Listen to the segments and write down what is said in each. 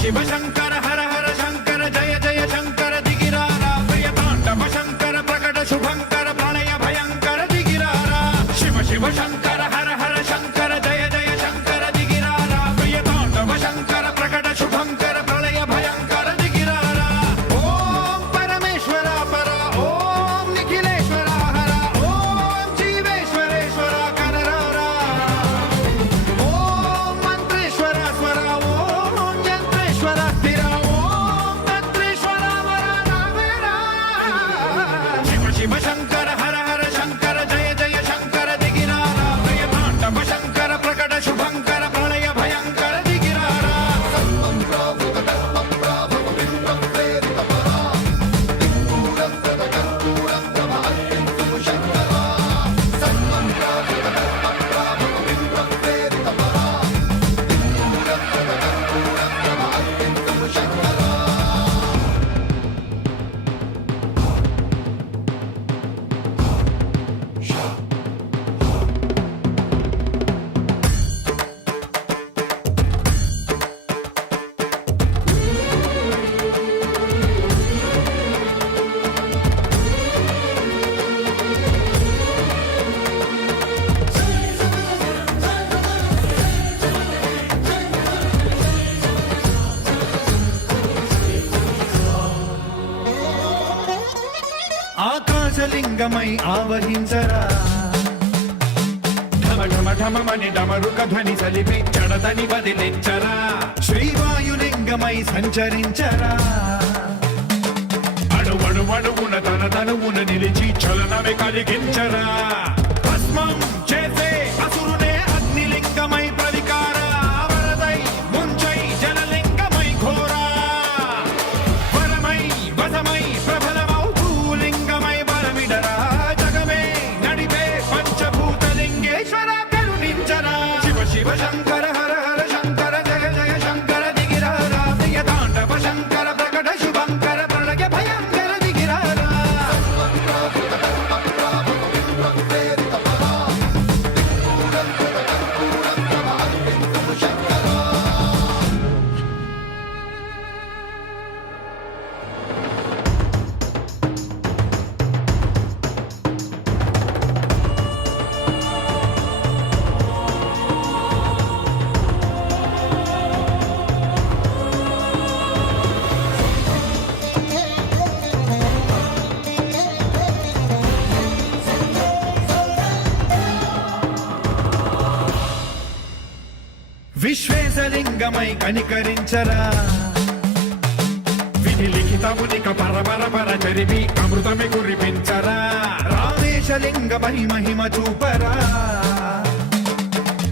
శివ శంకర హర హర శంకర జయ జయ శంకర దిగిరారా ప్రియ తాండవ శంకర ప్రకట శుభంకర ప్రళయ భయంకర దిగిరారా శివ శివ శంకర హర హర శంకర జయ జయ శంకర దిగిరారా ప్రియ తాండవ శంకర ప్రకట శుభంకర ప్రళయ భయంకర దిగిరారా ఓం పరమేశ్వర పర ఓం నిఖిలేశ్వర హర ఓం జీవేశ్వరేశ్వర కరరారా ఓం మంత్రేశ్వర స్వర ఓం యంత్రేశ్వర స్థిర ఓం తంత్రేశ్వర వర నావేరా శివ శివ శంకర హర హర శంకర జయ జయ శంకర దిగిరారా ప్రియ తాండవ శంకర ప్రకట శుభంకర ప్రళయ భయంకర దిగిరారా ఆకాశలింగమై ఆవహించరా ఢమ ఢమ ఢమమని డమరుక ధ్వని సలిపి జడదని వదిలించరా శ్రీవాయులింగమై సంచరించరా అణువణువున తన తనువున నిలిచి చలనమే కలిగించరా భస్మం చేసే అసురునే అగ్నిలింగమై ప్రవికార వరదై ముంచై జలలింగమై ఘోరా వరమై వసమై ప్రబలమౌ భూలింగమై బలమిడరా జగమే నడిపే పంచభూతలింగేశ్వర కరుణించరా శివ శివ శంకర హర హర శంకర జయ జయ శంకర దిగిరారా ప్రియ తాండవ శంకర ప్రకట శుభంకర ప్రళయ భయంకర దిగిరారా విశ్వేశలింగమై కనికరించరా విధి లిఖితమునిక పరపర పర చరివి అమృతమి కురిపించరా రామేశలింగమై మహిమ చూపరా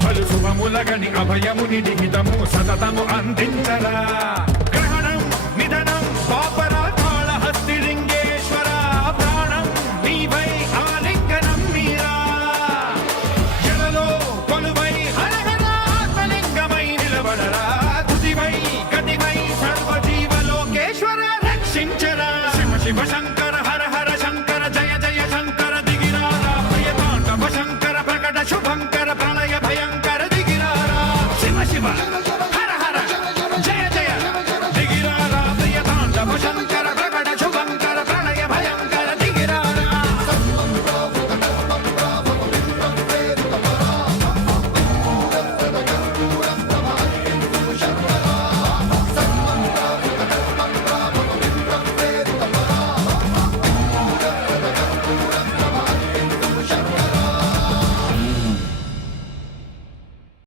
పలు శుభములగని అభయముని నిహితము సతతము అందించరా